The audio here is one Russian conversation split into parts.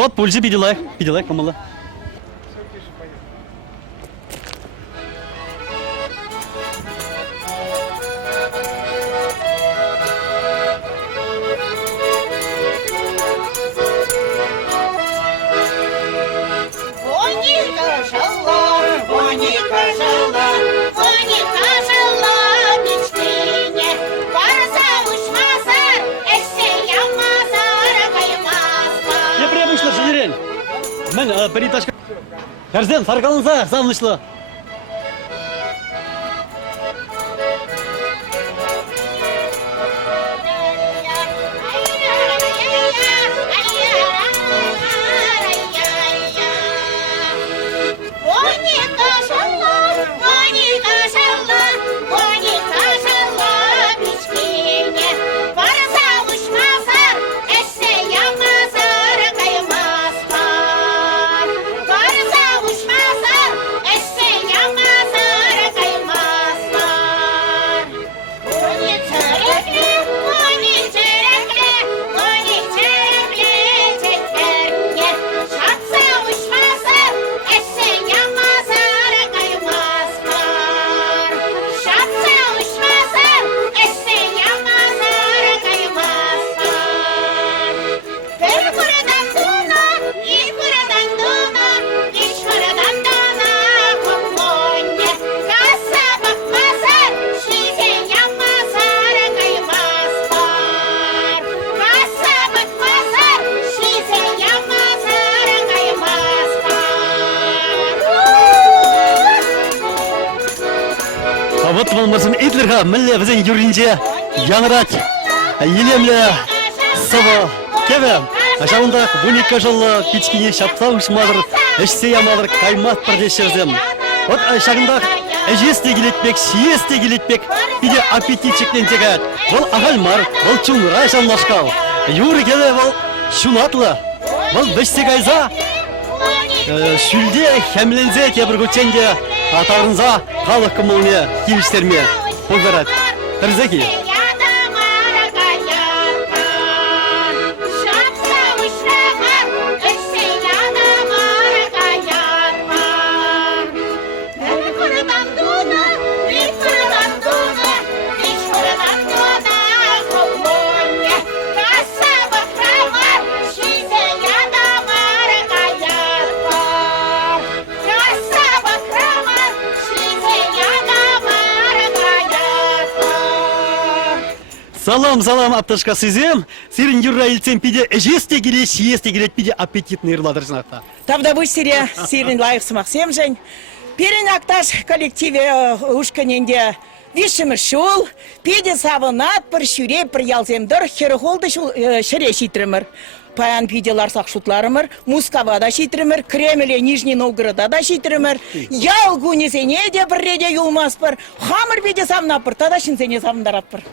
Вот, пульжи пиделай, камала. Мен переташка. Кәрзен, сарқалынса, самлышлы. Вот болмасын итлерға мілі бізден юринже яңырат елемлі сывы кебе жауында 12 жылы пичкине шапса ұшмадыр ішсе ямадыр каймат бірдешерзем. Вот шағында әжесте келетпек, шиесте келетпек биде аппетитчиктен тегет. Бұл ағалмар, бұл чуңыра жанлашқал. Юры келе бұл шунатлы, бұл бішсе қайза шүлде хәмлензе кебір көтченде атарынза халық кымылне киіштерме бұл берет. Бірзеки. Салам, апташка сізем. Сирин юрра илтсен пиде әжесте келет, шиесте келет пиде аппетитный ырладыр жынақта. Тавда бұш сирин лайық сымақсем жын. Перен ақташ коллективе ұшқаненде вишімі шул, пиде савынат бір шүреп бір ялземдір, херіғолды шыре шитрімір. Паян пиделар сақшутларымыр, Мускавада шитрімір, Кремле, Нижний Новгорода да шитрімір, ял гунезене де бір реде юлмас бір, хамыр пиде самнапыр, тада шинзене самдарапыр.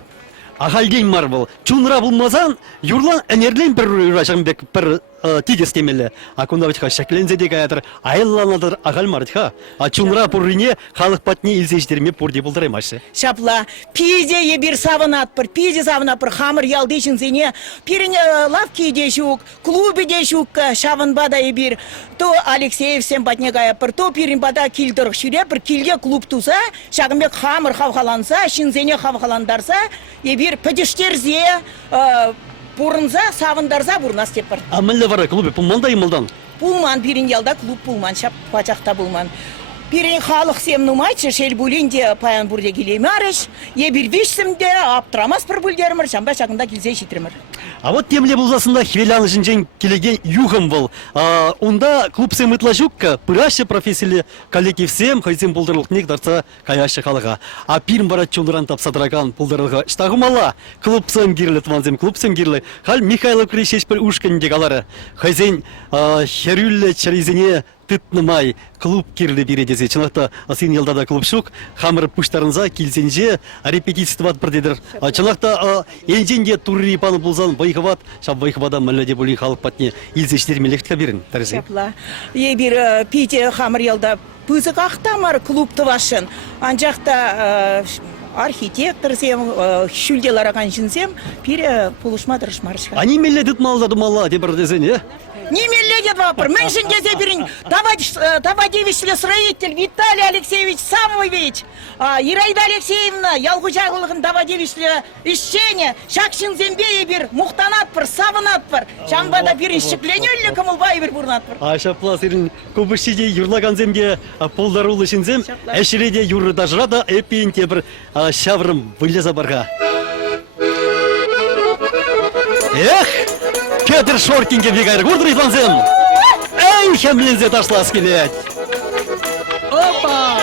Ағалден мар бұл. Чунра бұлмазан, юрлан әнерлен бір үрашығын бек бір тегес кемелі. Акунда бітіға шәкілензе деге әдір, айылланадыр ағал мардыға. Чунра бұрыне халық патне илзештерме бұрде бұлдырай машы. Шапла, пиде ебір савынат бір, пиде савынат бір, хамыр ялдешін зене, пиріне лавки дешук, клубы дешук, шавынбада ебір, то Алексеев сен патне гая бір, то пирінбада килдырық шүре бір, килге клуб туса, шағынбек хамыр хавхаланса, шинзене хавхаландарса, ебір пәдештерзе, бұрынза, савындарза бұрнас деп бір. Амылы бары клубы пұлман да емілдан? Пұлман, пирін ялда клуб пұлман, шап пачақта пұлман. Пирин халық сем нумайчы, шел булинде паян бурде келемарыш, ебір вишсімде, аптырамас бір бүлдерімір, жамба шағында келзе шитірімір. А вот темле бұлзасында хвелян жінжен келеген юғым бұл. Онда клуб сем ытлажукка, пырашы профессиялі коллеги всем, хайзем бұлдырлық нек дарса каяшы қалыға. А пирін барат чондыран тапсадыраған бұлдырылға. Штағым алла, клуб сем керлі, тманзем клуб сем керлі. Хал Михайлов Крещеш бір ұшқын алары. Хайзен херюлі чаризене тытнымай клуб керлі бередезе. Чынақта асын елдада клуб шук, хамыр пұштарынза келсенже репетициятыват бір дедір. Чынақта енженге турри паны бұлзан байқыват, шап байқывада мәліде бұлі халық патне елзештер мелектіға берін. Шапла. Ебір пите хамыр елда пызық ақтамар клубты вашын. Анжақта архитектор сем, шүлделар аған жінсем, пире пұлышма дұрышмар шығар. Они мелі дұтмалда думалла дебір дезен, е? немеллеге вапыр. Мэншин дезе берін Тавадевичлі строитель Виталий Алексеевич Самович, Ираида Алексеевна, Ялгужағылығын Тавадевичлі ищене, Шакшин зембее бір, Мухтанат пыр, Савынат пыр. Шамбада бір ищекленелі кымылбай бір бұрнат пыр. Шаплас ирин көбішеде юрлаган земге полдарулы шинзем, әшіреде юрыда жырада әпейін тебір шаврым вылеза барға. Эх, Петр Шоркинге бегайры көрдір исланзем. Эй, хемлензе ташлас келет. Опа!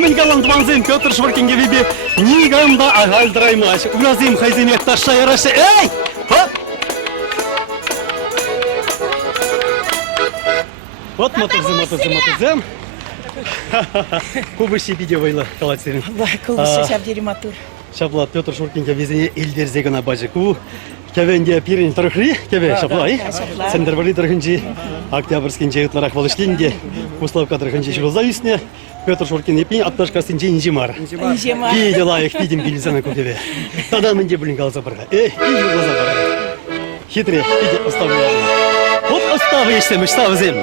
Мен галантманзем Петр Шоркинге вибе нигамда агалдраймаш. Уразим хайземек ташша яраше. Эй! Вот мотозем. Кубыши видеовайла калатсерин. Кылбысы шабдери матур. Шаблат Петр Шоркинге везене элдерзегана бажыку. Кевенде пирин тарыхри, кеве шаблай. Сендервали тарыхынчи октябрьский жегытлар аквалышлинде. Условка тарыхынчи шурулза үсне. Петр Шоркин епин апташкасын инжимар. Инжимар. И дела их видим гильзана кукеве. Тогда мы не блин глаза барға. И глаза барға. Хитре, иди оставляем. Вот оставишься, мы что взем.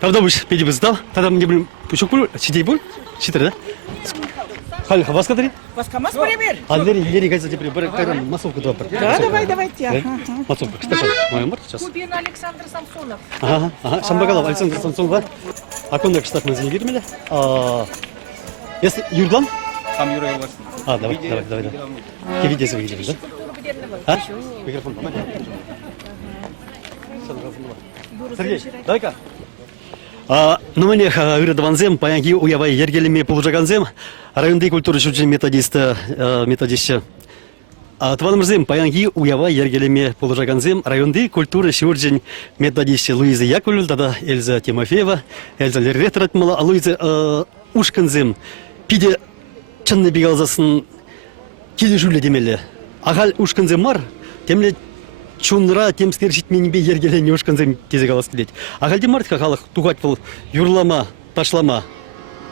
Тогда будешь пить бы сдал, тогда мне блин пучок буль, сидей буль, сидри, да? Халь, хавас кадри? Васкамас пример. А лери гайза теперь, кайран массовку два. Да, давайте. Массовку, что мой мар сейчас. Кубин Александр Самсонов. Ага, Шамбагалов Александр Самсонов. А коннек штат мы не видели? Если Юрдан? Там Юра Ивашин. Давай. Ты видишь, да? А? Микрофон, Сергей, дай-ка. Ну, мне Юрдаванзем, паянги уявай ергелеми полужаганзем, районный культуры шучен методиста. Тванымызым паянги уявай ергелеми полужаганзем, районный культуры шучен методиста Луиза Яковлевна, тогда Эльза Тимофеева, Эльза Лерретратмала, а Луиза ушканзем пиде чынны бигалзасын кележуле демелі. Ағал ушканзем мар, темле чунра темскер житменбе ергелен ушканзем кезек алас келет. Ағал демар халық туғат бұл юрлама, ташлама,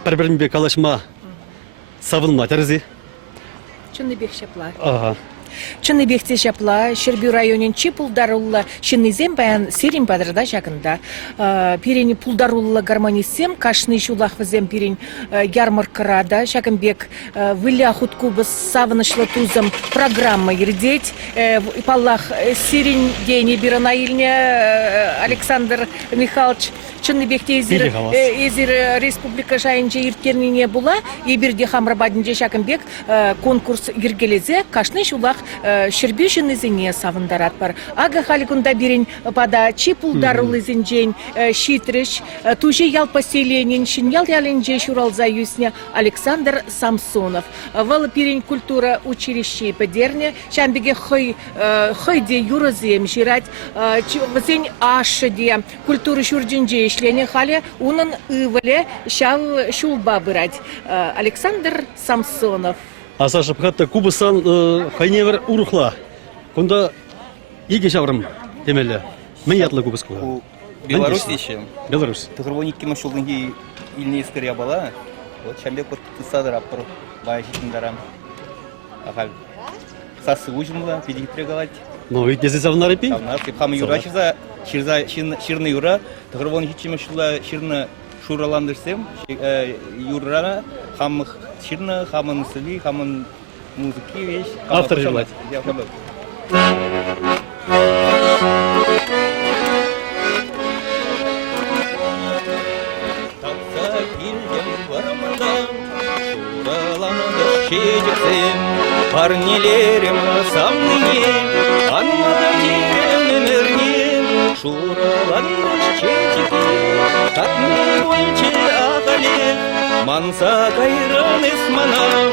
бір-бірінбе калашма, савынма, тәрізі. Чынныбек шапла. Ага. Чынныбекте шапла, Шербю районен чи пулдарулла, шиннизем баян сирин бадрда жагында. Пирени пулдарулла гармонистсем, кашны шулах візем пирен ярмаркарада, Шакымбек виля хуткубы савынышлы тузым программа ердеть. Паллах сирин дени бирана илне Александр Михайлович Чынныбекте езір республика жайынча ирткернине була, ебірде хамрабадынже Шакымбек конкурс ергелезе, кашны шулах Шербюшин изине савындарат бар. Ага халикунда бирин пада чипулдарул изинжен шитриш, туже ял поселенин, шин ял яленже шуралза юсне Александр Самсонов. Вал пирин культура училище подерне, шамбеге хойде юрозем жирать, вазень ашеде, культуры шурдинже ишлене хале, унан ывале шал шулба бырать. Александр Самсонов. А Саша, пхатта кубысан хайневер урухла. Кунда иге шаврым темелі. Мен ятлы кубыс куға. У Беларусь еще. Беларусь. Тыгырвоник кема шулдынги илне искаря бала. Вот шамбек вот тысадыр аппыр бая житиндарам. Ахал сасы ужинла, педигитре галать. Ну, ведь если савнары пень? Савнар, хам юра чиза, ширны юра. Тыгырвоник чима шула ширны шураландырсем. Юрана хам ширны, хамын сыли, хамын музыки вещь. Автор желать. Я забыл. Tapsa kildim varmadan, şuralandı şeciksim, parnelerim samnıge, anmadım yerim ömürgem, şuralandı şecikim, tatlı bolçe ağalek, mansa kayrın esmanam,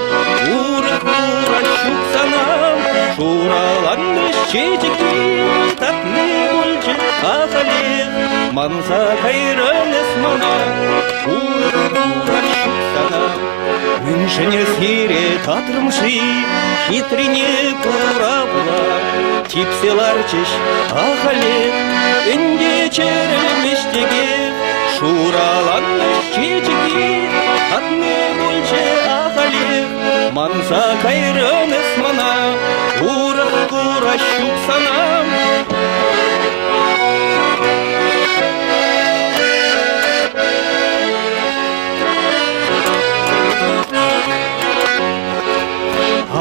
uğrak uğraşıp sanam, şuralandı şecikim, tatlı bolçe ağalek, mansa kayrın esmanam, uğrak uğraşıp sanam. Мünшіне сире татырмши, хитрине курабла, типселар чеш ахалек, үнде черелмештеге, шураланны чечеге, татны больше ахалек, манса кайрын эсмана, урық куращук санам.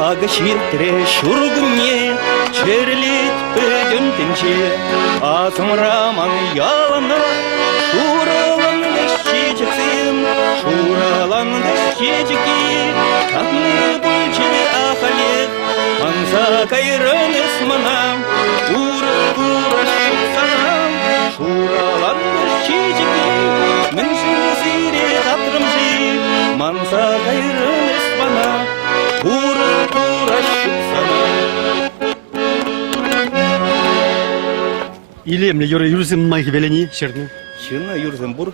Ага шилтре шургумне, черлит пөдөнтінче, асымраман ялана, шураланды шечексем, шураланды шечеки, татны больче ахалек, манса кайрын эсманам, урық урашук санам, шураланды шечеки, міншін сире татрымжи, манса кайрын эсманам, урық урашук санам. Илемле юрзем майги велени шерну. Шырны Юрзенбург.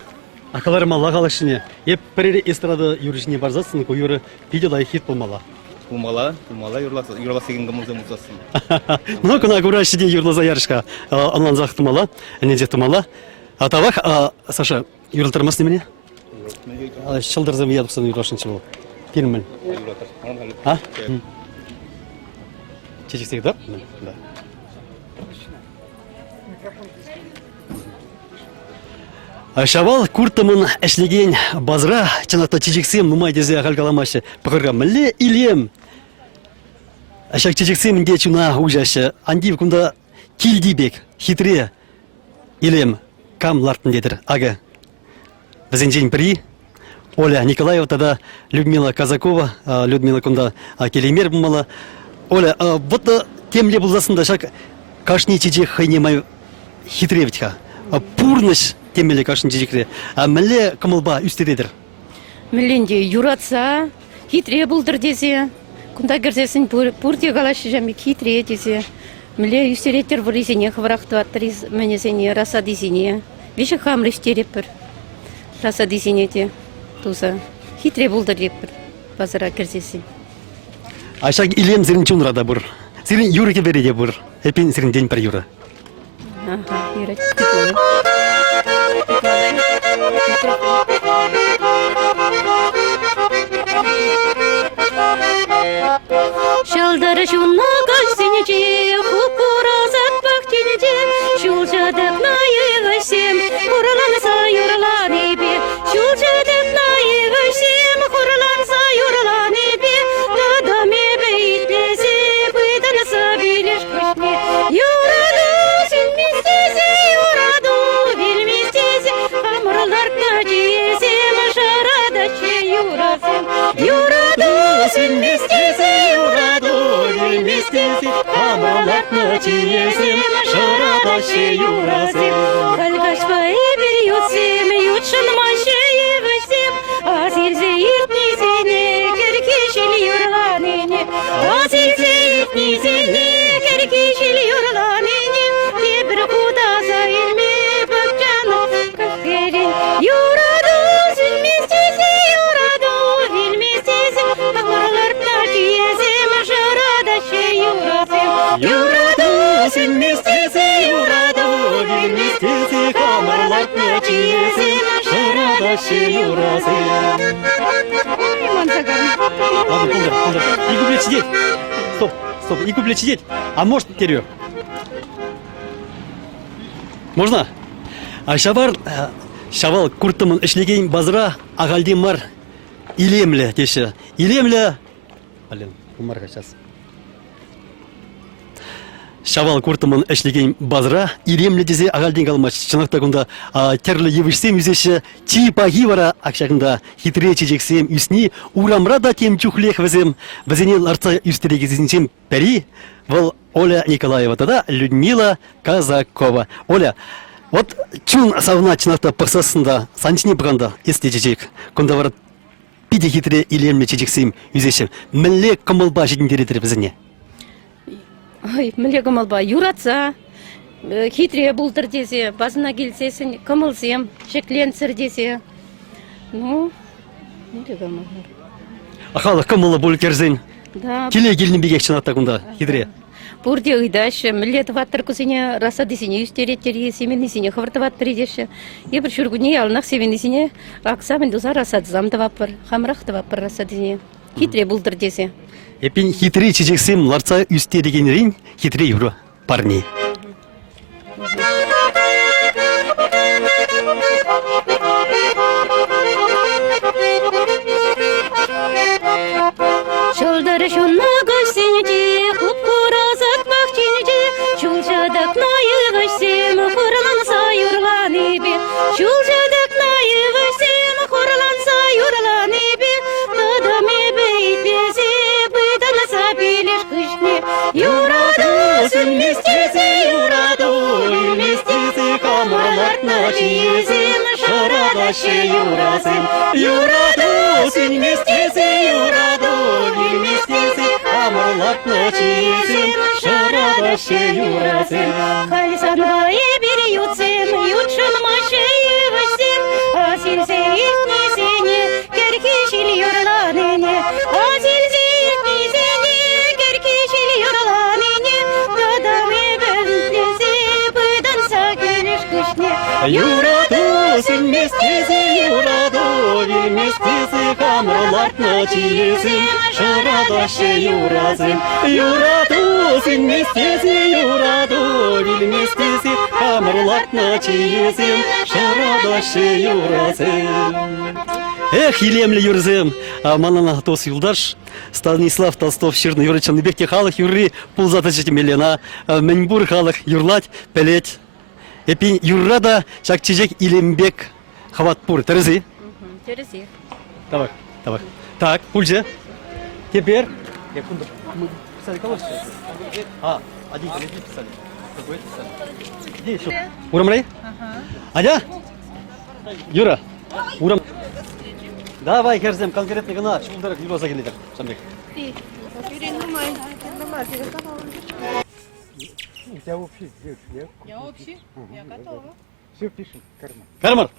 Акаларыма лагалашыне. Еп перере эстрада юришне барзасын, ко юры видеода хит болмала. Умала юрласыгын гамуза музасын. Ну, кына гурашиде юрлаза ярышка анлан захтымала, неде тымала. Атавах, Саша, юрлтырмас немене? Шылдырзым ядыпсан юрашынчы бол. Пирмен. А? Чечексек да? Да. Шавал куртымын әшлеген базра, чынақта чечексем нумай дезе ағалгаламашы пықырға мүлі илем. Ашак чечексем де чуна ужашы, андив күнда килдибек, хитре илем кам лартын дедір. Ага, бізен при Оля Николаева, тогда Людмила Казакова, Людмила күнда келемер бұмала. Оля, вот темле бұлдасында шак кашни чечек хайнемай хитре бітха. Пурныш темеле кашын чечекре. Мәле кымылба үстедедір. Міленде юратса, хитре бұлдыр десе, күнда керзесін пурте қалашы жәмек хитре десе, міле үстереттер бұр есене қывырақты аттыр мәнесене раса десене, веші хамры іштереп бір. Раса десене де, туса хитре булдыр деп бір базарға кірсесің. Ашак илем сирин чунрада бур. Сирин юрыке береде бур. Эпин сирин день пар юра. Ага, юрать. Шалдары шуна кальсинече, хукура затпак тенече, шулжадык наевысем, хурланса юрлан ебе, шулжадык наевысем, хурланса юрлан ебе, дадаме бейтлесе, быданса билеш кышне, юраду сülместесе, юраду вильместесе, хамырлар качесем, шарадаче юрасем, юраду сülместесе, Калгашпай берютсем, ютшын машеевысем, азилзе иртнизене, керкешел юрланыне, азилзе иртнизене, керкешел юрланыне, тебір кудаза илме бакчаны каферин, юраду сülместесе, юраду вильместесе, хамырларна чиезем, жарадаше юрасем, юраду сülместесе, юраду вильместесе, хамырларна чиезем, жарадаше юрасем. Ладно, Пулдыр. И куплет сидеть. Стоп, и куплет сидеть. А может терю? Можно? А шавал куртымын ішлеген базыра ағалдемар илемлі деші. Илемлі... Блин, умарға сейчас. Шавал куртымын ішлеген базыра илемлі десе ағалден қалмаш. Шынақта күнда терлі евішсем үзеші типа гивара ақшағында хитре чечексем үсні урамра да тем чухлех візем. Бізіне ларца үстерегізінсем пәрі. Бұл Оля Николаева, тогда Людмила Казакова. Оля, вот чун савна чынақта пықсасында санчыне бұғанда естечечек. Күнда барат пиде хитре илемлі чечексем үзеші. Мінле кымылба жетін деретір бізіне. Ой, міле кымылба юратса, хитре булдыр десе, базына келсесін, кымылсем, шекленсір десе. Ну, міле кымылдар. Ақалы кымылы бұл керзен. Да, Келе келін бегек чынақта күнда хитре. Бурде ыйдашы, милет ваттыр кузине раса десине үстереттер семен десине хвырты ваттыр едеші. Ебір жүргіне алынақ семен десине ақсамын дұза раса дызамды ваппыр, хамрақты ваппыр раса десине. Хитре булдыр десе. Эпин хитре чечексем ларца үстереген рейн хитре юру парни. Шылдары шуна гөсенеде, құп-құра затпақ ченеде, шулжадық найығышсем, құрланса юрлан ебе. Шулжадық найығышсем, құрланса юрлан ебе. Қадаме бейтлесе, бұйданаса белеш күшне. Юраду сülместесе, юраду вильместесе, хамырлартна чиезем, шарадаше юрасем. Юраду сülместесе, юраду вильместесе, хамырлартна чиезем, шарадаше юрасем. Хальсанвае берютсем, ютшын машеевысем, азилзе иртнизене, керкешел юрланыне, азилзе иртнизене, керкешел юрланыне, дадаме бәнтлесе, бұйданса келеш күшне. Юраду сülместесе, юраду вильместесе, хамырлартна чиезем, шарадаше юрасем. Юраду сülместесе, юраду вильместесе, хамырлартна чиезем, шарадаше юрасем. Эх, илемлі юрзем, манана тос юлдаш, Станислав Толстов ширны юрычын бекте халық юрри пулзаты жетімелена, мәнбур халық юрлать, пелет. Эпин юррада шакчежек илембек хаватпур. Терези? Терези. Давай. Так, пульже. Теперь. Я кунда. Мы писали кого сейчас? Один писали. Какой писали? Где еще? Урамрей? Адя? Юра. Урам. Давай, керзем, конкретно гына. Шулдырык юроза келедер. Шамбек. У тебя общий нет? Я общий, я готова. Все пишем, карман. Кармар.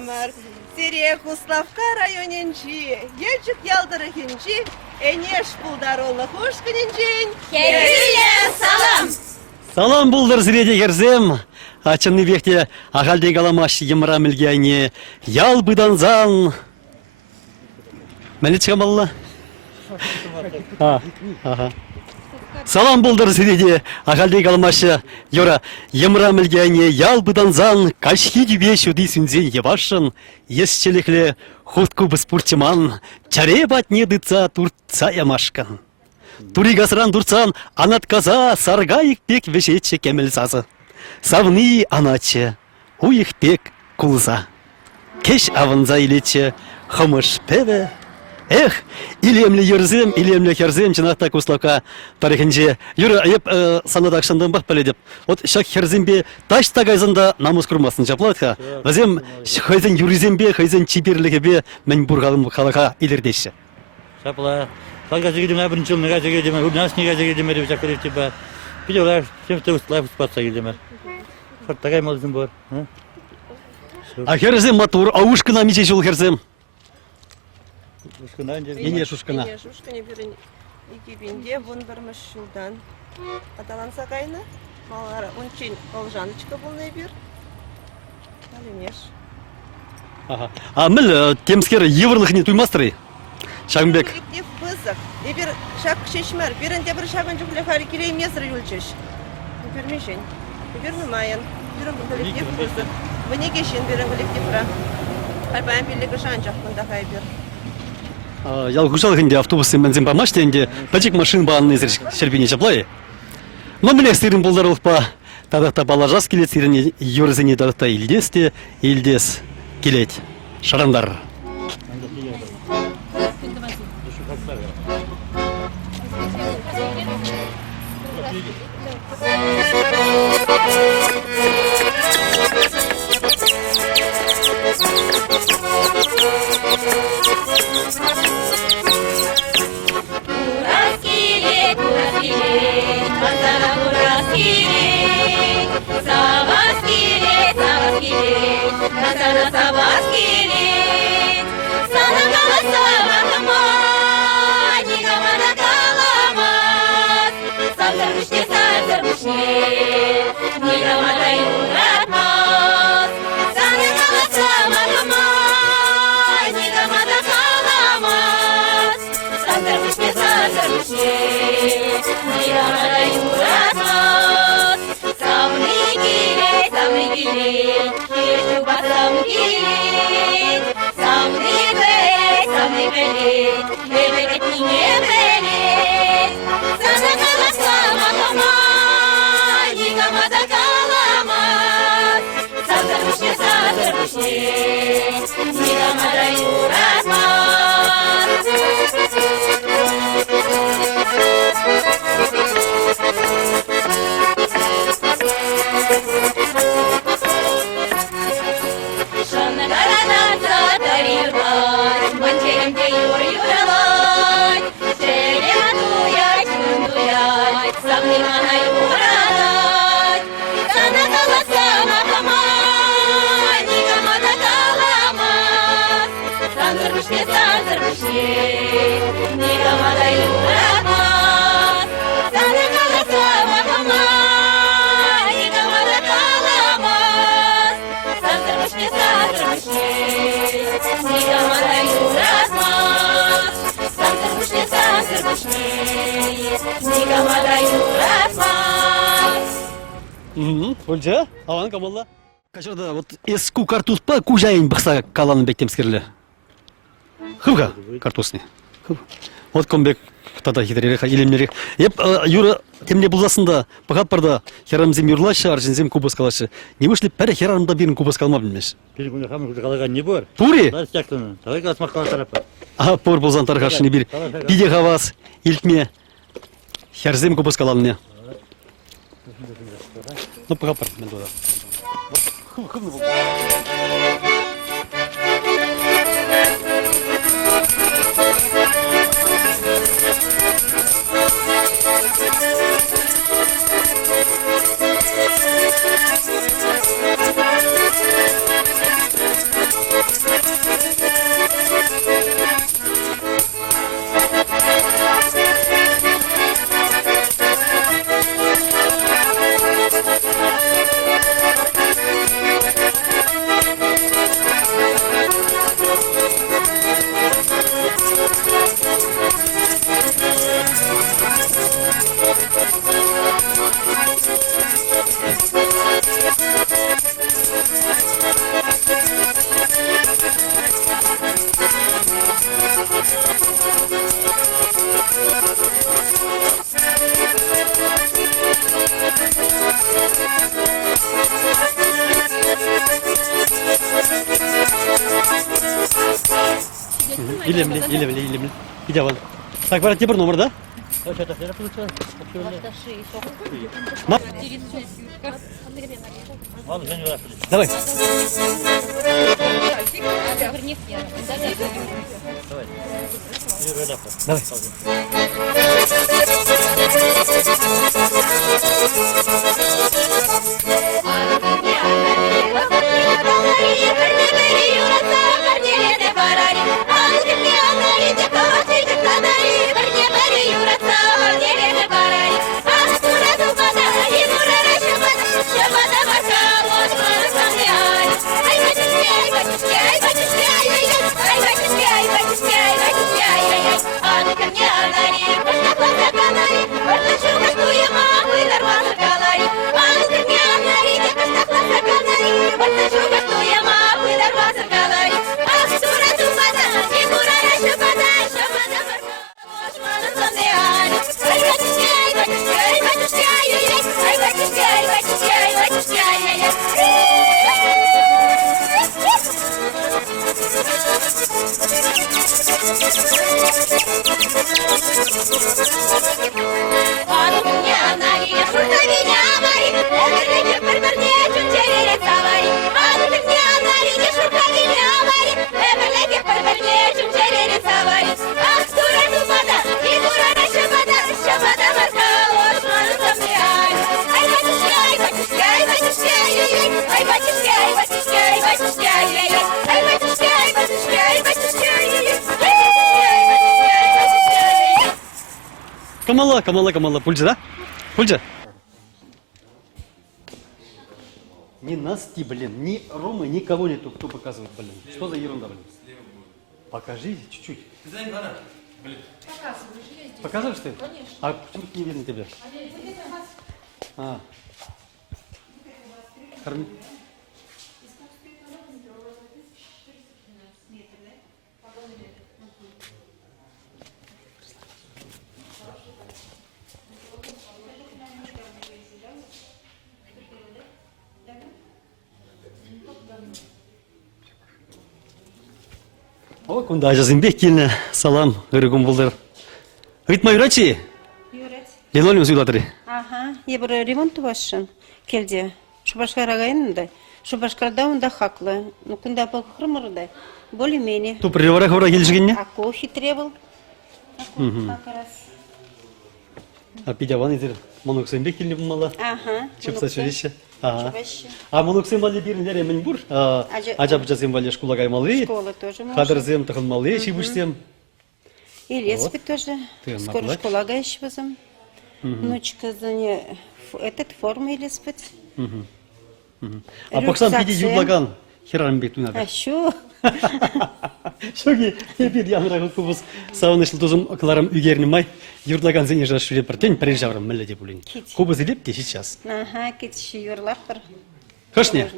Хамар. Сире Хуславка районенчи, ечик ялдырыхинчи, энеш пулдаролы хушкиненчин. Салам! Салам булдыр зреде керзем. Ачынны бехте ағалден каламаш емра мілгейне. Ял бұданзан. Мәлі чамалла? Салам булдыр зреде ағалден каламашы. Йора, емра мілгейне ял бұданзан. Кашхи дюбе шуды сүнзен ебашын. Есчеліклі хутку бұспуртиман. Чаре батне дыца турца ямашкан. Тури гасран дурцан анат каза сарга пек вешетче кемел сазы. Савны аначе, уих пек кулза. Кеш авынза илече, хымыш певе. Эх, илемлі ерзем, илемлі херзем, чынақта куслака тарихинже. Юра, еп санадақшандан бақ пәле деп. Вот шак херзембе таш тагайзында намус кұрмасын жаплатха. Вазем хайзен юризембе, хайзен чиберлігебе мен бургалым халаға илердеші. Шапла. Қалға жегедеме, бірінші жылныға жегедеме, ұбнасыныға жегедеме деп жақыр ефтебе. Білеулар, шефті ұстылай ұспатса келдеме. Қырттағай малызым бар. А херзем матур, а ушкына мече жол херзем. Ушкына önce. Ене шушкына. Ене шушкыне бірін 2000-де 11 жылдан. Аталанса қайны, малары 10 олжанычка болнай бір. Алинеш. А міл темскер еврлых не туймастыры. Шагымбек. Коллектив бызық. Ебір шак шешмер. Бірінде бір шағын жүгілі қары келей месір үлчеш. Бірмешен. Бір нұмайын. Бірін бұл коллектив бызық. Бұне кешен бірін коллективра. Қайпайын бірлігі шан жақпында қай бір. Ял хушалхынде автобусын бензин бамашты энде пачек машин баанны шербине жаплай. Но міле стирин болдарылық па. Тадақта балажас келет стирин юрзіне тадақта илдесте, илдес келет. Шарандар. Ольжа, алан камалла. Кашырда вот эску картуз па кужайын бақса каланын бектемскерлі. Хывға картусны. Вот комбек тада хитререк илемнерек. Еп юра темне буласында бақап барда херамзем юрлашы, аржинзем кубас калашы. Не вышли пәрі херамда бірін кубас калма білмеш. Bir gün hamur kalgan ne var? Тури? Lan sıcaklığını. Tabii kasmak kalan tarafı. А пор болзан тарғашыны бір. Биде хавас, илтме. Херзем кубас каланны. Ну, бақап бар, мен дода. Илемли. Иди вон. Так, брат, теперь номер, да? Давай. Давай. Камала. Пульджа, да? Пульджа? Ни Насти, блин, ни Ромы, никого нету, кто показывает, блин. Что за ерунда, блин? Покажи чуть-чуть. Показываешь ты? Конечно. А почему не видно тебя? Корми. О, кунда жазымбек келіне салам, өрігім бұлдыр. Ғытма үйрәтші? Юрет. Линолеум зуйлатыры. Ага, ебір ремонт башын келде. Шубашкар агайында. Шубашкарда онда хаклы. Ну, кунда похрымырда. Более-менее. Ту привара хора келжігенне? А кофе требовал. Как раз. А пидяван етер. Моноксембек келіне бұмала. Ага. Чыпса чөреше. Чубашы. А моноксем бали биріндер емен бұр. Ажап жазем бали школа гаймалы. Школа тоже можно. Қадырзем тұқынмалы, шибішсем. И леспи тоже. Ты Скоро могла? школа гаишвазом. Внучка за не этот формы леспить. А поксан пиди Рюкзак юблаган. Херамбек А тунаға. шо? Шоги, епид ямырағы күбіз сауынышлы тұзым қыларым үгерні май. Юрдлаган зене жас шүреп бір тен пәрі жаврым мүлі деп үлін. Кит. Күбіз елеп те сейчас. Ага, кетші юрлар бір. Қышне?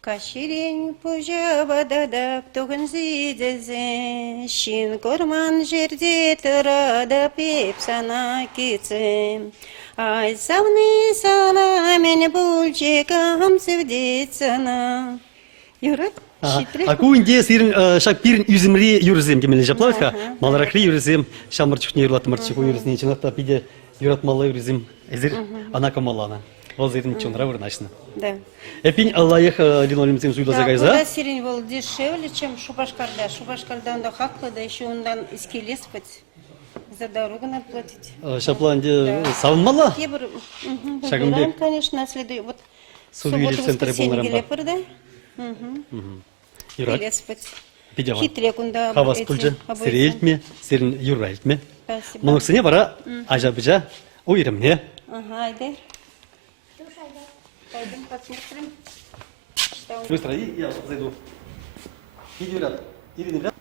Каширен пужавада птогын зидезе, шин корман жерде тұрада пепсана кетсем. Ай, савны сала мен бұлчекам севдецана. Юрат, А шитре. куинде сирин шак пирин юзимри юрзем кемеле жаплавка. Маларакри юрзем, шамырчыкны юрлат мырчыку юрзне чынакта пиде юрат мала юрзем. Эзир ана камалана. Ол зирин чонра вырначна. Да. Эпин Аллаях линолеумцем зуйла Да, загайза. куда сирень был дешевле, чем Шубашкарда. Шубашкарда он хакло, да еще он дан искеле спать. За дорогу надо платить. Шапланде савынмала. Ебір, Шагымбек. выбираем, конечно, следует. Вот Судуили субботу, центре воскресенье Бондарамба. гелепыр, да? Юрат. Келе спать. Пидяван. Хитрек онда Хавас эти пульджа, обойцы. сирельтме, сирин юральтме. Спасибо. Моноксене бара ажабыжа уйрымне. Ага, айда. Пойдем посмотрим. Что у Быстро, и я зайду. Иди, Юрат. Иди, Юрат.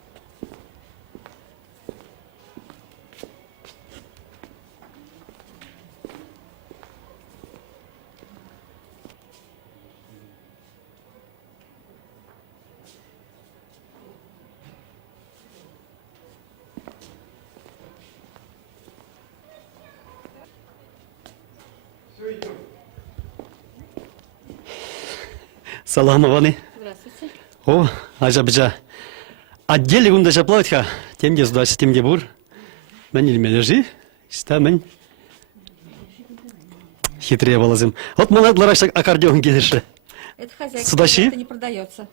Салам, Иваны. Здравствуйте. О, ажа-бжа. Отделе гунда жаплатха. Темде сдача, темде бур. Мен илме лежи. Иста мен. Хитрее балазым. Вот молодлар аккордеон келеші. Это хозяйка. Судачи? Это не продается.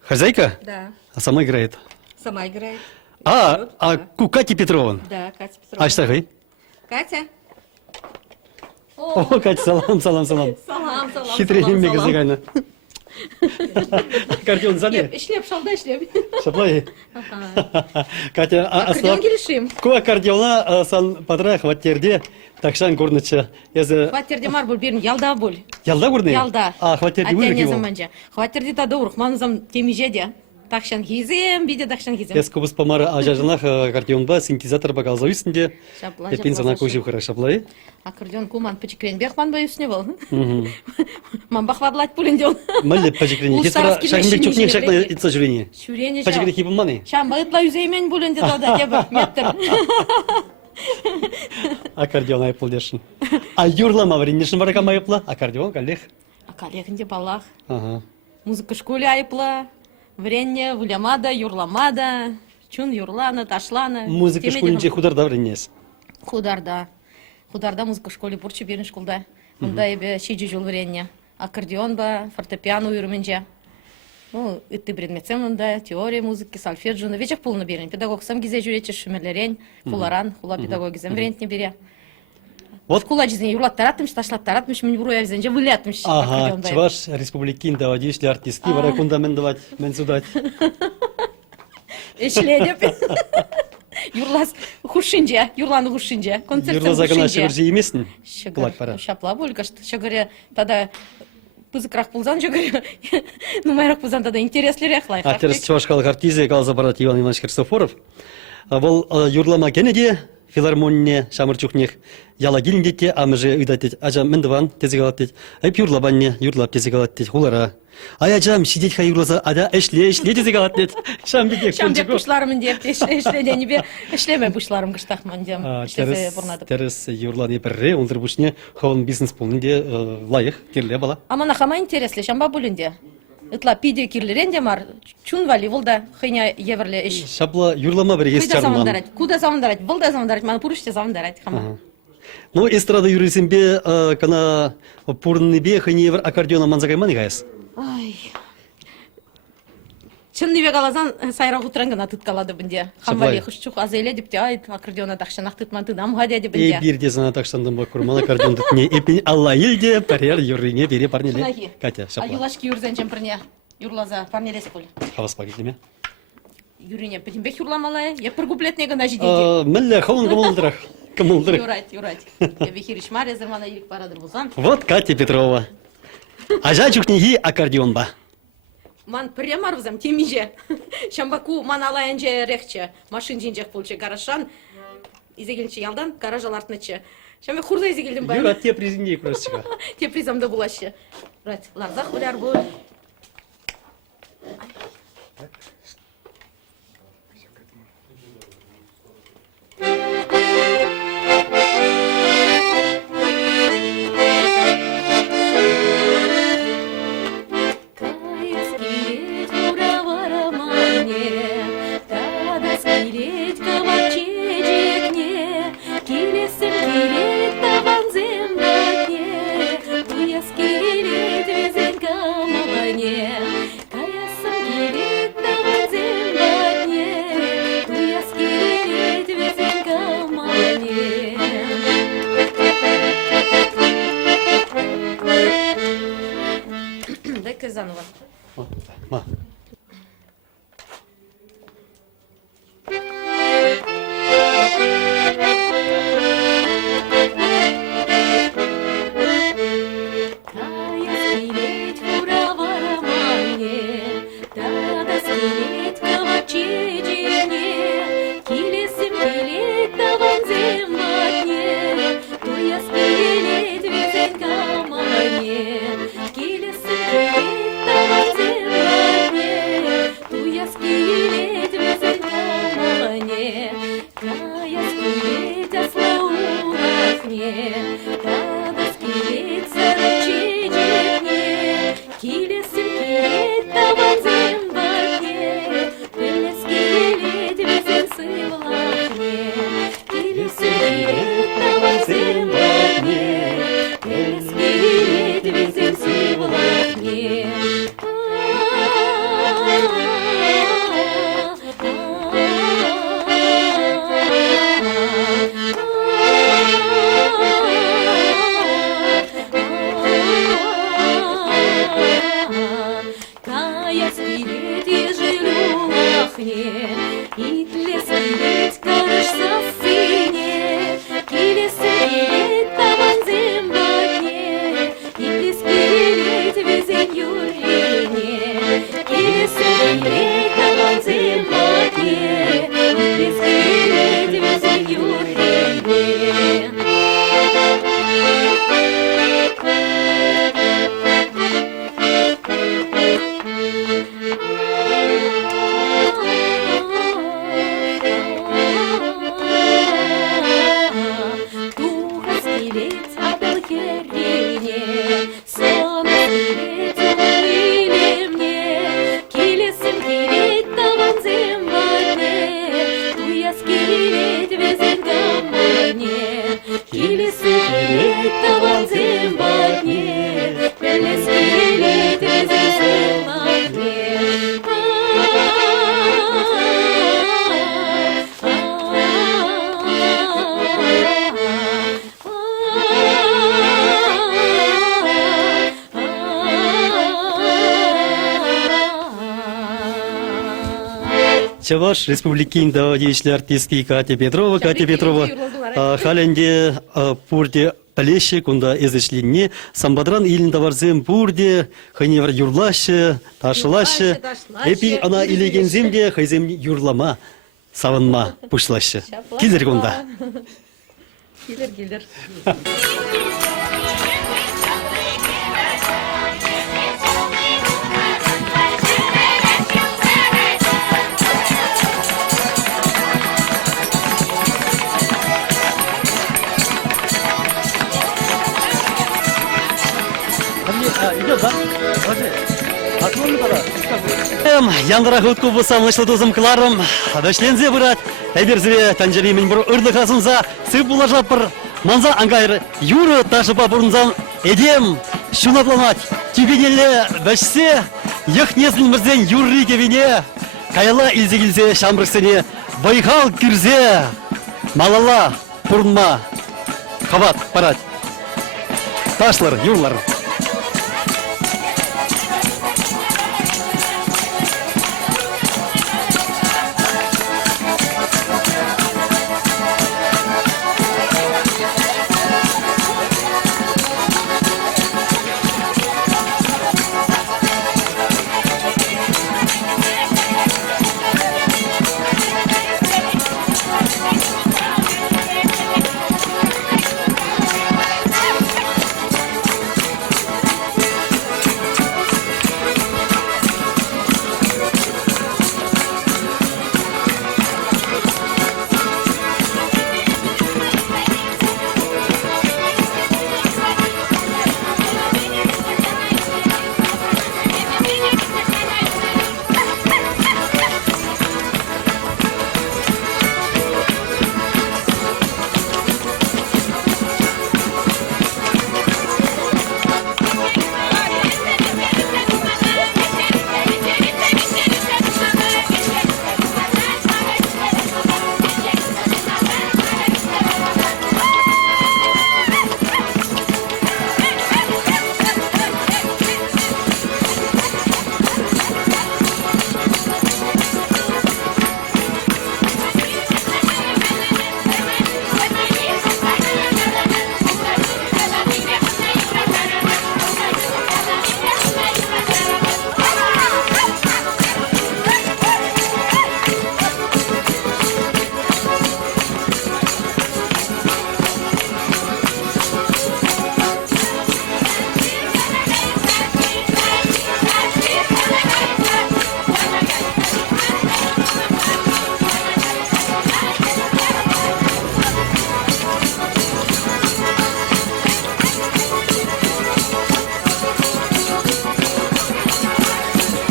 Хозяйка? Да. А сама играет. Сама играет. А Кати Петрован. Да, Катя Петровна. А что вы? Катя. О, Катя, салам. Салам. Хитрее салам, мега салам. загайна. Аккордеон заде. Шлеп, шалдай, шлеп. Шаплай. Катя, Аккордеон келишим. Ку аккордеона сан падра хваттерде. Такшан горныча. Хваттерде мар бол берін, ялда бол. Ялда горны? Ялда. А, хваттерде Атя не вырыки бол. заманжа. Хваттерде тада урух, манызам темижеде. Такшан хизем, биде такшан хизем. Ես կոս պամարը աժաժնախ ակարդիոն բա սինտեզատոր բակալզոյսնде Շապլա, եպին շապլա, զանակոժի խրա շապլայի Аккордеон куман почекрен бех ман боюсь не был. Ман бахвадлать пулендел. մալլե պաջիկրինի ես պրա շագնիկ ճուկնի շակնա իցա ջուրինի Шурение. պաջիկրի քիպը մանի Şam bayıtla yüzeymen bulundu da тебе метр. ակարդիոն այպլ դեշն a юрлама вринишн баракам այպլա ակարդիոն կալիխ А коллегнде балах. ահա Музыка школе айпла. Вренье, вулямада, юрламада. Чун юрлана, ташлана. музыка школинче хударда вринес Хударда. Хударда музыка в школе бурчу берин школда. Мында ебе шиджи жол вренье. Аккордеон ба, фортепиано уйруминже. Ну, итти предметсем мында, теория музыки, сольфеджио. Вечек полно берин. Педагог сам гизе жюрече шумерлерень, хуларан, хула педагогизем врент не бере. Вот. Хула жизни юрлат таратмыш, ташлат таратмыш, мен буруя везенже вылятмыш. ага чваш республикин давадишли артистки баракунда мен давать мен судать Эшледеп. Юрлас хушинже, юрланы хушинже. Концерт юрла загана шевержи емесін Шагар. Кулак пара. Шапла булька, что шагаре тогда пызыкрах пулзан шагаре. Ну майрак пулзан тогда интереслерек лайк. А терс чувашкалық артизе қалза барат Иван Иванович Христофоров. Бұл юрлама кенеде филармонне шамырчукнех яла гилиндетте амыжы ыдатет ажа мендаван тезегалаттет айп юрлабанне юрлап тезегалаттет хулара аячам сидеть хай юрласа ада эшле тезегалаттет шамбек Шамбек бушларым деп эшледени бе эшлеме бушларым кыштахман дем. терс юрланы перре улдыр бушне ховын бизнес полнинде лайық керле бала Амана хама интересле шамба булинде. Итла пиде кирлеренде мар чун вали волда хыня еверле иш. шабла юрлама бір ес Куда чарман замандарать? Куда замандарать? Волда замандарать, мана пуруште замандарать хама. ну эстрада юрисембе кана пурныбе хыневер аккордеона манзагайманы гайс Ай. Чынны бек алазан сайрак утрангана тыткалады бинде. Хамвали хушчук азеле деп те айт аккордеона такшанак тытман тыдам гадя деп бинде. бирде зана такшандым ба курман аккордеон тытне эпин алла илде парер юрине бере парнеле Шунахи. Катя А шапла юлашки юрзенчен пирне. Юрлаза парнелес пул. хавас пакетиме Юрине петимбек юрламалай. Я пиргуплетне гана жидеди. мэлле хавын кымылдырах Юрать. Я бихириш маре замана илик парадыр бузан. вот Катя Петрова ажа чукниги аккордеон ба Ман прямар взам темиже. Шамбаку ман алайынже рехче. Машин жинжек полче гарашан. Изегилче ялдан гаражал артныче. Шаме хурда изегилдим ба. юра те призинде красчика Те призамда булаще. Рать, ларзах хуляр бул. Келет Чаваш республикинда дейшли артистки Катя Петрова, халенде пурде Талеши, кунда езышлинне, самбадран илинда варзем пурде, хайневр юрлашы, ташылашы, эпи ана илеген земде хайзем юрлама, савынма пушлашы. Килер кунда. Келер. Идет, да? Яндыра хутку бұсам ұшлы дозым кыларым. Дәшлензе бұрат. Әберзіре тәнжеремін бір үрді қасынса сып бұла жапыр. Манза аңғайры юры ташыпа бұрынзан едем. Шунапланат. Тюбенелі бәшсе. Яхнесін бірзен юрри кевіне. Кайла илзе-гилзе шамбырсыне. Байхал кірзе. Малала бұрынма. Қабат парат. Ташлар, юрлар.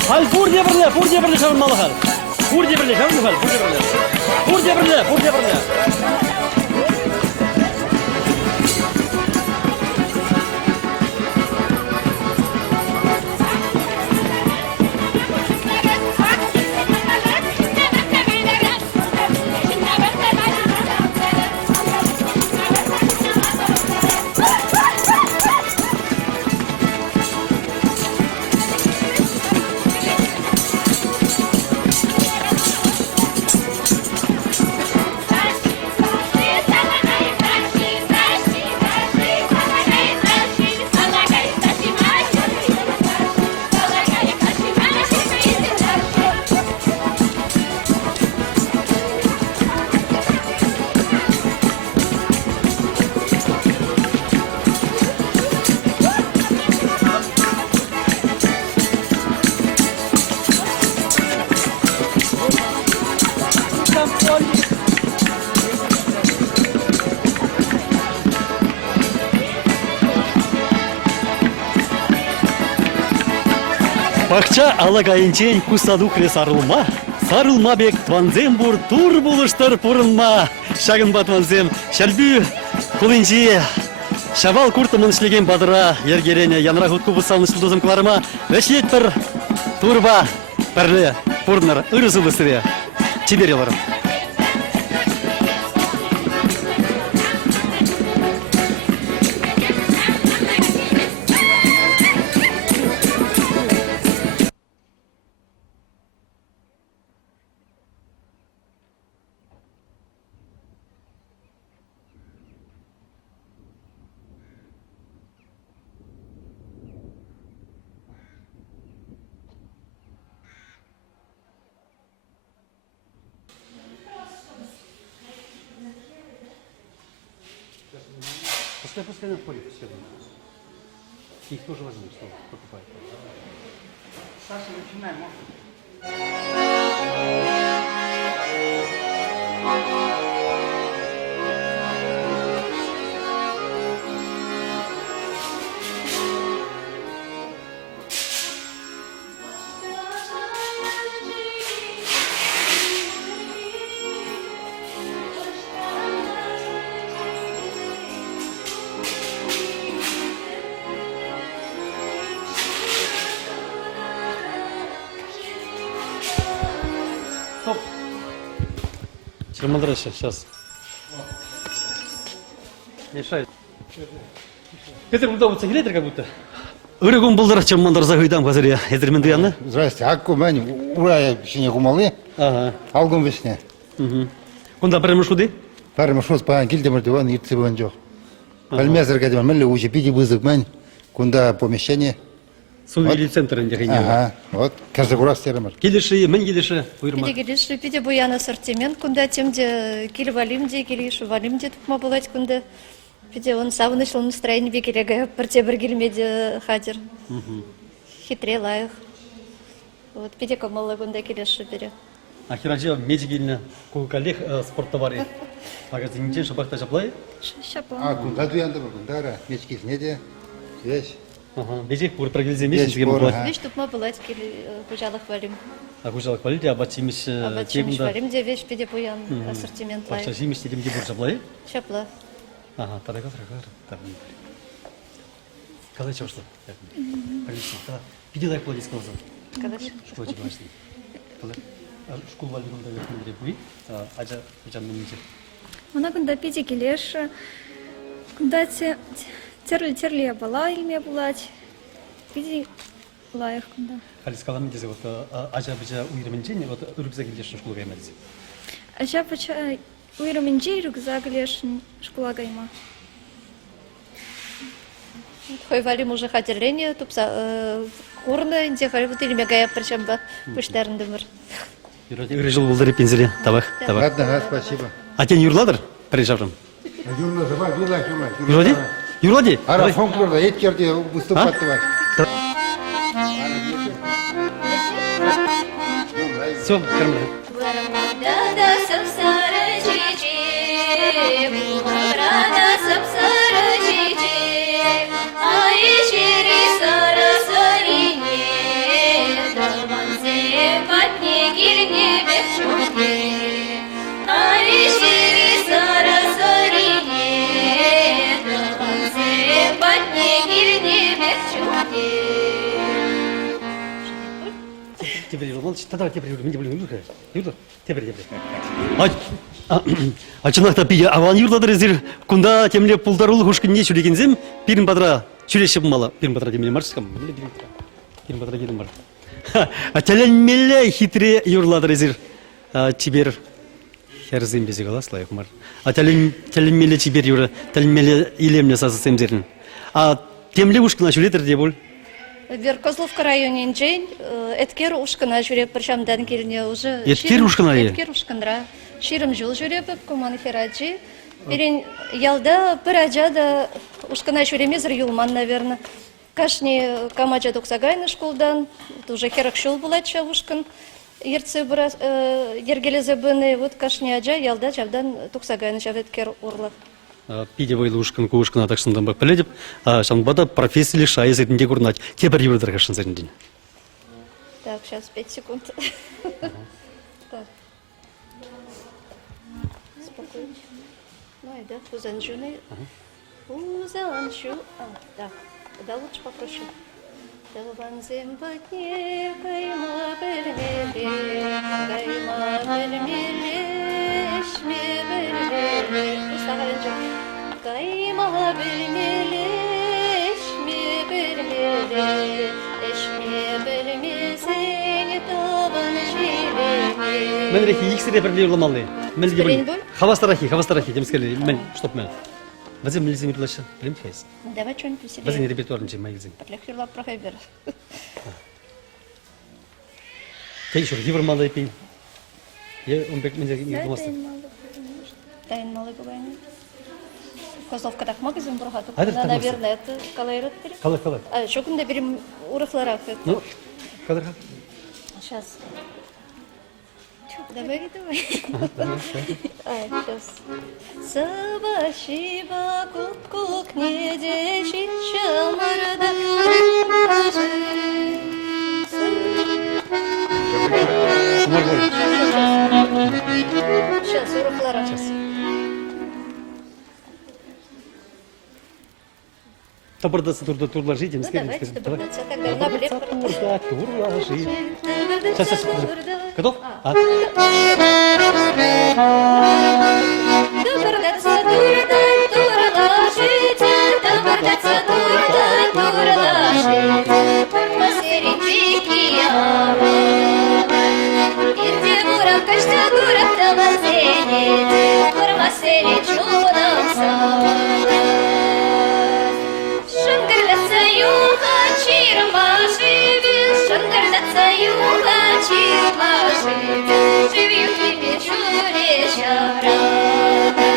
Hal Burdiye birle şavunmalı hal. Burdiye birle şavunmalı hal. Burdiye birle. Бақча алагайынчен кусадухре сарылма бек тванзем бур тур булыштыр пурынма. Шагын батванзем, шальбю кулынчи, шавал куртымын ішлеген бадыра, ергерене янра хутку бұсалны шылдозым кыларыма, вәшет бір турба, бірлі, пурныр, ырызы бысыре, чебереларым. Сейчас пускай нас ходит. Их тоже возьмем, что покупают. Саша, начинай, может. Стоп. Чермандрыша, сейчас. Мешает. Петр удобно келетер как будто. Үрегун булдыр чермандар загыйдам қазір я. Эдерменді яны? Здрасте, акку мен урая сине гумалы, Ага. алгым весне. Кунда прямо шуды? Пары машос паян килдемір диван ертсе баған жоқ. Пальмезер кәдемір мәлі уже пиди вызык мен, кунда помещение. Сувели центрінде қайнева. Ага, вот, каждый раз теремір. Келеші, мен келеші, бұйырма. Пиде келиши, пиде буян ассортимент, кунда темде кил валимде, килишу валимде тупма булать кунда. Пиде он савынышлы настроение бекелеге, бірте бір келмеде хадер. Хитре лайық. Вот, пиде комалы кунда келеші бере. Ахиража медигильна коллег спорта бар. Магазинде шабақта жаплай. Шапла. А, кунда дуянды бір кундара, мечки снеде, весь. Ага. Безек пур прогрелзе месяц Весь гем пур, булат. ага. Вещь тупма булать кили хужалых валим. А хужалык валиде абатимиш Абачимиш валим, де вещь пиде буян ассортимент лайық. Паша жимиш дедим де бур жаплай. Шапла. Ага, тогда как так. Когда что? Отлично. Пиди дай плодить сказал. Кадаш. Что тебе важно? Школ валидом да верхний буи. Ажа жан мините. Она кунда пиде келеш, кунда терли бала илме булать, пиде лайық кунда. Халис калам дезе вот ажа бижа уйрменчен вот рюкзак келеш школга келмедиз. Ажа пача уйрменче рюкзак келеш школа гайма. Хой валим уже хатерление, тупса курны, инде хай вот или мегая причем ба пуштарында мыр. Юрежил булдыры пензеле табах. Ладно, спасибо. А тен юрладыр приезжавшим. Юрла, жаба, вила, Юрлади? Юрлади? Ара фонклорда, еткерде выступать давай. Все, кормлю. Теперь журнал, тогда теперь журнал, юрда, теперь. А чынакта пиде аван юрдадыр эзир, кунда темле пулдарулы хушкинне чүлегензем, пирин бадра чүлешіп мала, пирин бадра темле маршкам, пирин бадра келім бар. А тәләнмелі хитре юрладыр эзир, чибер херзем безе қалас лайық мар. А тәләнмелі чибер юры, тәләнмелі илемне сазы семзерін. А темле ушкина чүлетір де бол? Веркозловка районе инжень, эткер ушкана жюреп, причем дан кирне уже. Эткер ушкана е? Эткер ушканра. Ширым жул жюреп, куман хераджи. Перен ялда пыраджа да ушкана жюремезер юлман, наверное. Кашни камаджа доксагайна школдан, уже херак шул булача ушкан. Ерце бра ергелезе быны, вот кашни аджа ялда жавдан доксагайна жаветкер урлак. Пиде бойлы ушкан кушкана такшындан бак піледіп, шанбада профессия шайы зетінде көрінат, тебір юрдыр қашын зәрінден. Так, сейчас 5 секунд. Так. Спокойно. Ну и да, узанчуны. Узанчу. Так, да лучше попрошу. Далбанзем батне, кайма бермеле, кайма бермеле, шме бермеле. Устагарынча. Кайма бермеле, шме бермеле, шме бермезен табан жибеме. Мен рехи иксире бір лейрламалы. Мен Сперейн бой? Хавастарахи, демскали. Мен, стоп мен. Вазем мелизем юрлашы, білем хайс. Давай что-нибудь веселее. Вазем репертуарнче майгизем. Подлех юрла прохайбер. Тей шур, гибрмалы пин. Я он бек мен юрламасты. Тайн малый бывает. Козловкадах магазин бұрға Айдыр тұқына, таңғысы. наверное, это калайрат берем. Қалай. Шокында берем урықларақ. Ну, қалай. Сейчас. Давай. Сейчас. Сабашиба кук не дешит шамарда. Сейчас, урықларақ. Табырдасы турлар жейді. Ну, давайте добавляться. Тогда на блеф. Турлар жейді. Сейчас. Готов? Добрдаться, турлашите, добрдаться, турлашите, посерединке амана. Ирде бурам, кашта бурам, табазените, бурмасери чудом савана. Шангардаться юга, чирма живет, шангардаться юга, чирма живет, живет тебе чуре шарада.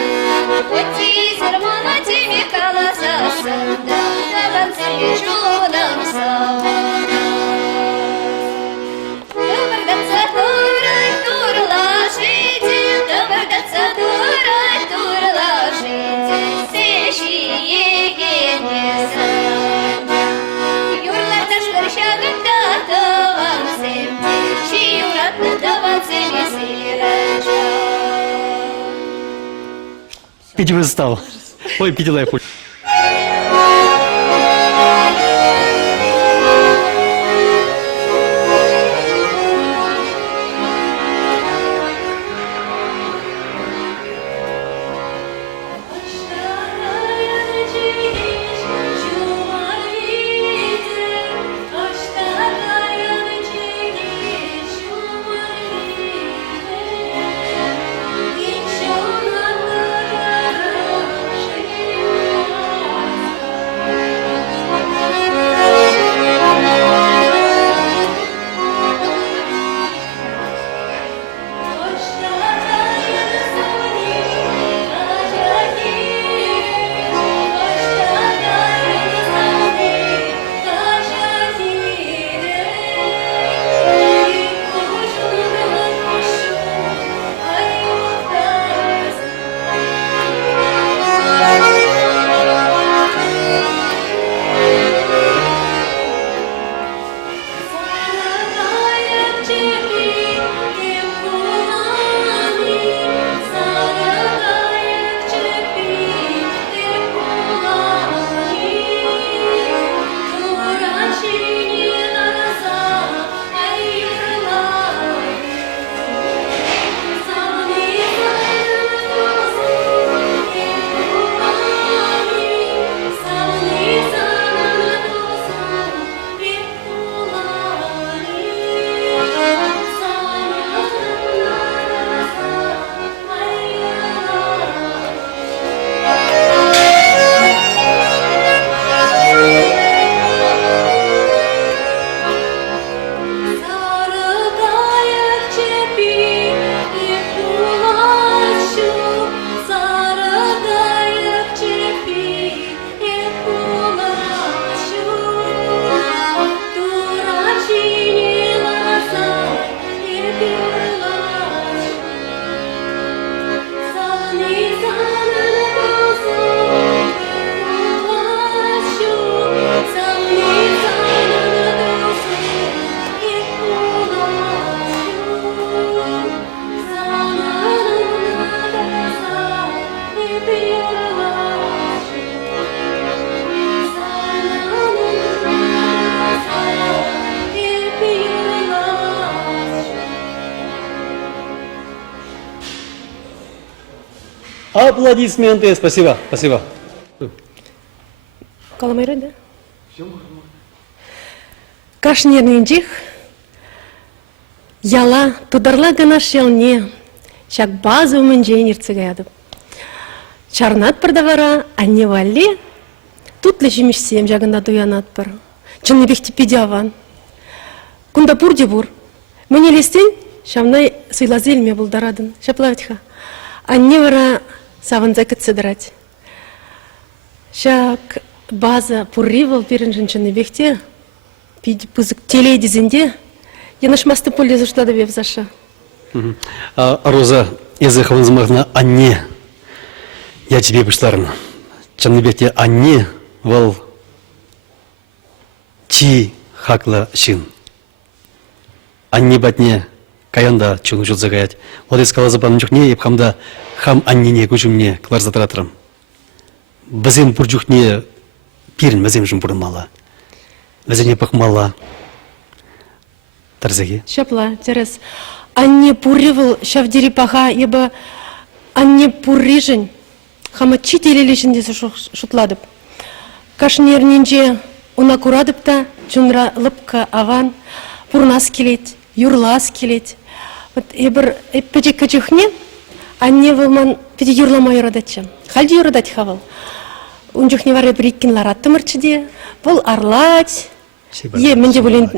Хоть из армана тебе колоса санда, табанцами чудом савана. Добрдаться, турла-жите, добрдаться, турла-жите, сещи егене санда. Юрларда швыршагында таван семде, чи юратны таван семе сирача. Пить выстав. Ой, пидела я пуль. Аплодисменты. Спасибо. Каламайры, да? Кашнернинжих, яла тударла гана шелне, шак базу менженер цыгадып. Чарнат продавара, а не вали, тут лежимиш сем жагында дуянат бар. Чынны бехти пидяван. Кунда бурди бур. Мне лестен, шамнай сыйлазельме булдарадын. Шаплавитха. А не вара саванза кыцыдрать. Шак база пурривал пирен женщины бехте, пить пузык телей дизенде, я наш масты поле зашлада бев заша. Роза, язык возможно, анне. Я тебе пуштарна. Чанныбекте анне вал чи хакла шин. Анне батне каянда чуну жут загаять. Вот искала забаным чухне, и хамда хам аннене кучумне клар затратрам. Базем бурджухне пирин базем жум бурмала. Базене пахмала. Тарзаги. Шапла, терес. Анне пурривал шавдери пага, ебо анне пуррижень. Хама чители лишінде шутладып. Кашнернинже унакурадып-та, чунра лыпка аван, пурнас келет, юрлас келет. Вот ебір эппеде качухне, анне вылман педе юрлама юрадатчы. Халди юрадать хавал. Унжухне вары бриккин лараттымырчыде, бұл арлать, е менде болен,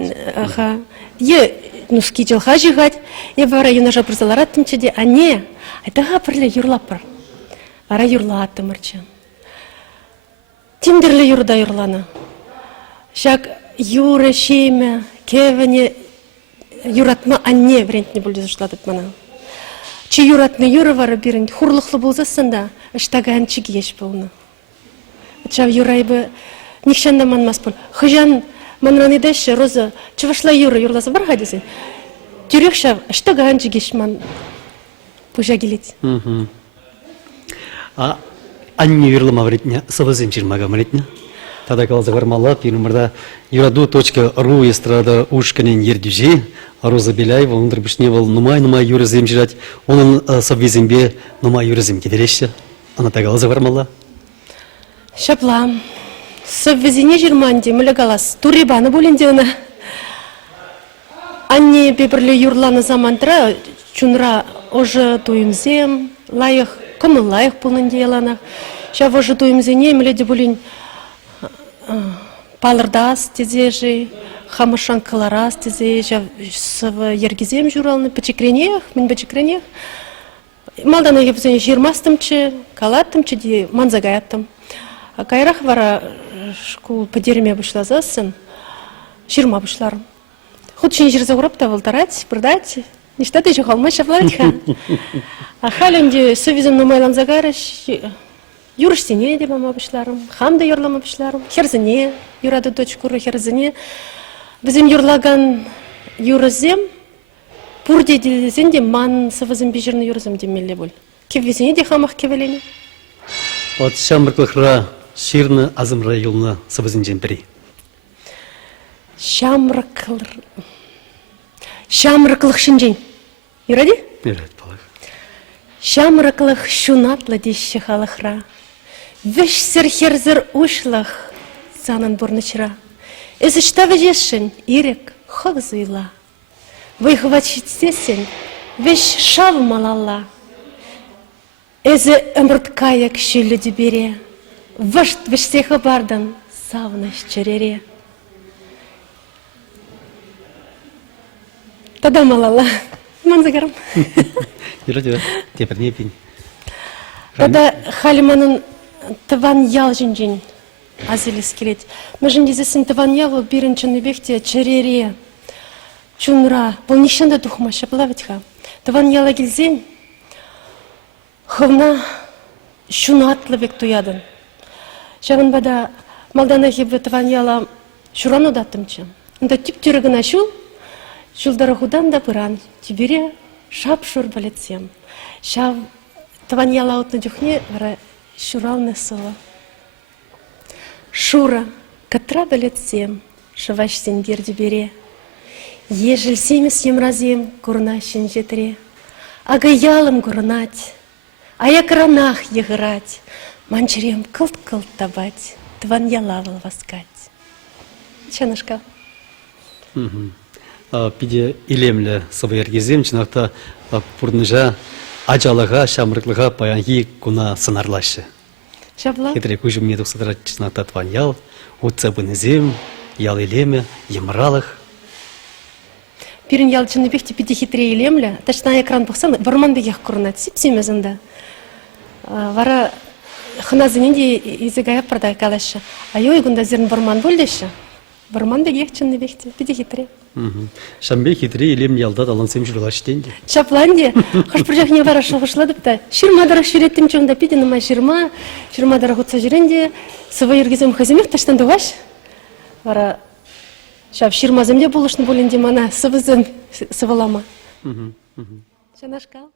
е нуски жылға жығать, е вара юнажа бірзалараттымчыде, а не, айтаға бірле юрлапыр. Ара юрлаттымырчы. Тимдерлі юрда юрланы. Шак юры шеме, кевене юратма анне врентне болды зашладып мана. Чи юратны юры вары бірін хурлықлы болзасында, ыштаган чиги еш болны. Чав юрайбы никшанда манмас бол. Хыжан манраны дәші роза, чывашла юры юрласы бар хадесен. Тюрек шав, ыштаган чиги еш ман пужа келет. Анне юрлама вретня, савазем чирмага вретня. Тада калаза вармала, пирмарда юраду.ру эстрада ушканен ердюже, Роза Беляева, он дробышневал нумай юразем жирать, он саввезембе нумай юразем кедереща. Она тагалаза вармала. Шапла, саввезене жирманде, мылягалас, турибаны болендеуна. Анне бебірлі юрланы замантра, чунра ожы туйымзем, лайық, кымы лайық болынде еланақ. Шав ожы туйымзене, міледі болен палырдас тезежі, хамышан кыларас тезе, шав сывы ергізем журалны, пачекренех, мен пачекренех. Малдана епзене жирмастымчы, калаттымчы, де манзагаяттым. Кайрах вара школ подерме бұшлазасын, жирма бұшларым. Худшин жирза құрап та волтарать, продать. Ништа ты еще холмы шаплатьха. А халинде сувизен нумайлан загарыш, юрыштене деп ама бұшларым, хамда юрлама бұшларым, херзіне, юрады дочкуры херзіне. Бізім юрлаган юрызем, пурде дезен де ман савызым бежірні юрызым демелі бол. Кеввезіне де хамақ кевелені. Вот шамрыклыхра ширны азымра юлны савызын жемпери. Шамрыклых шинжен. Юради? Юрад балах. Шамрыклых шунатлы деші халықра. Віш сірхерзір ушлах занын бұрнычыра. Эзі штавы жешін ирек хық зыйла. Вайхвачитсесен віш шав малалла. Эзі өмірткаяк шүлі дебере. Вышт вішсеха бардан савныш черере. Тада малала. Манзагарым. Юрад, тепер не пень. Тада халиманын тыван ял жинжин азелес келет. Мәжін дезесін тыван ял біріншіні бекте черере. Чунра. Бұл нишанда дұхма шапыла ветха. Тыван яла келзен. Хывна шунатлы бек туядын. Шағын бада малдана хебі тыван яла шуран удаттымчы. Онда тип түрігіна шул. Шулдары худан да пыран, тибере шап шур балетсем. Шав тыван яла отны дюхне вара шуралны сылы. Шура, катра балетсем, шываш сенгер дюбере. Ежел семес емразем, курнащен жетре. Ага ялым курнать, а я кранах еграть. Манчерем кылт-кылт табать, тыван яла васкать. Чанышка. Пиде илемлі сабы ергезем, чынақта пұрныжа ажалыға, шамрыклыға паянги куна сынарлашы. Шабла? Хитре күжім не тұқсадыра чынақта тван ял, отца бынызем, ял илеме, емралых. Пирин ял чыны бекте пиде хитре илемлі, тачна экран бұқсан, варман бегех кұрнат, сіп-семезімді. Вара хыназыненде изегая продай калашы. Айой гунда зерн барман болдешы. Барман бегех чынны бехте, биде хитре. Шамбе хитре илем ялда талансем жүрлаштенде. Чапланде, хош бір жақне бара шылғышладып та, шырмадары шүреттім чоңда пиде нұма шырмадары ғутса жүренде, сывы ергізем хазимек таштан дуғаш. Бара, шап шырмазымде болышны болынде мана сывызын сывылама. Жанашкал.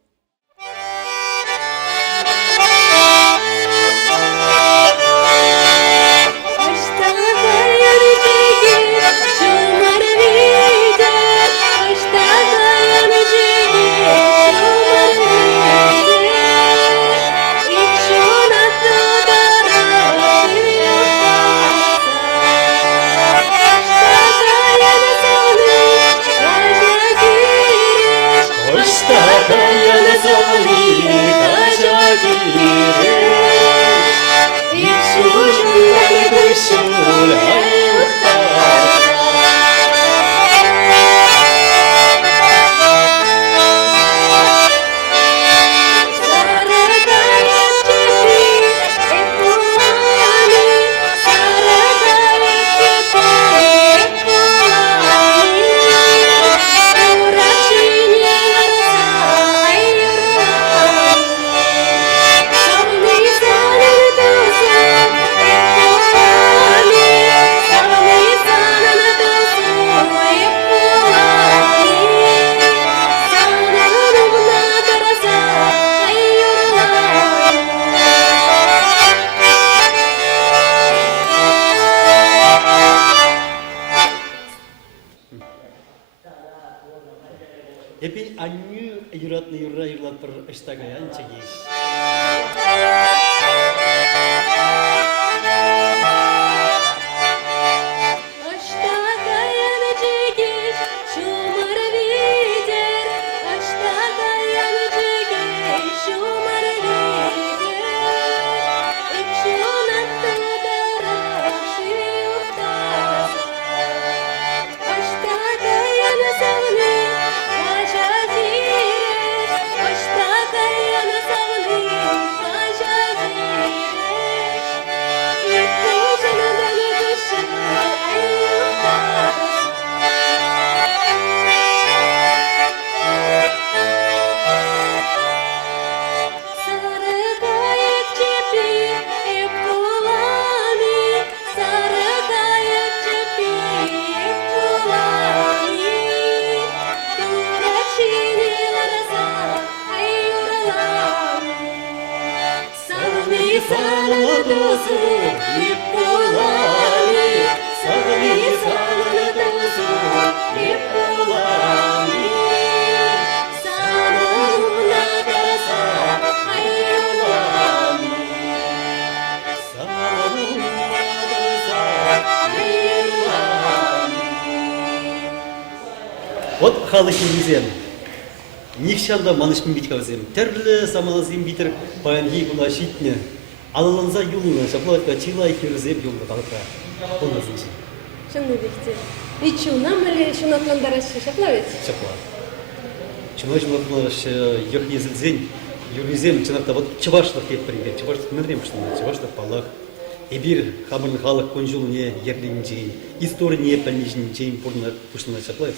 Эпи анню юратны юрлат бір ыштагаян чегеш. Вот халық емізем. Нихшанда манышпен бит кавзем. Терлі самалазем битер баянги кула шитне. Алаланза юлына шаплатка чилай кирзеп юлына қалыпа. Оны зыншы. Чынны бекте. И чунам или чунатландарашы шаплавец? Шапла. Чунатландарашы йох езілзен. Юризем чынақта вот чывашлық ет пример. Чывашлық мөдрем шыны. Чывашлық палақ. Эбир хамырны халық конжулыне ерлинжейн. История пәлнежінжейн пұрны пұшына шаплавец.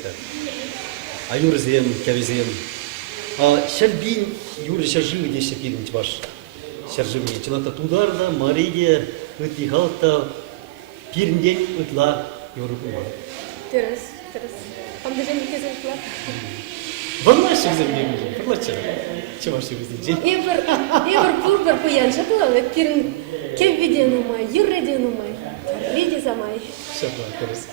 А юрзем, кявзем. Шальбин юры шарживы деші пирін чываш. Шарживы. Чыната тударда, мариге, үтіғалта, пирінден үтла юры бұма. Терес. Қамды жем бітезен ұтла? Варлашы бізем бемежен, варлачы. Чываш юрзен. Эбір пұрбір пұян шапылалы, пирін кев беден ұмай, юрреден ұмай, реде замай. Шапла, терес.